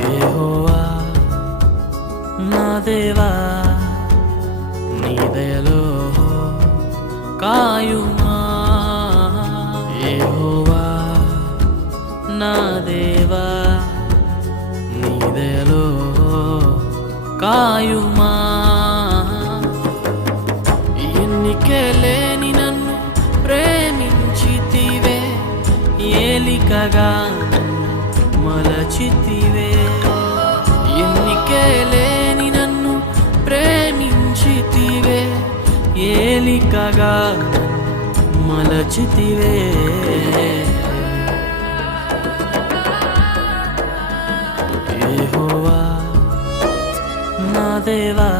యెహోవా నా దేవా నీ దయలో కాయుమా యెహోవా నా దేవా నీ దయలో కాయుమా ఎన్నికే లేని నన్ను ప్రేమించితివే ఏలికగా మలచితివే ఎన్నికే లేని నన్ను ప్రేమించితివే ఏలికగా మలచితివే యెహోవా నా దేవా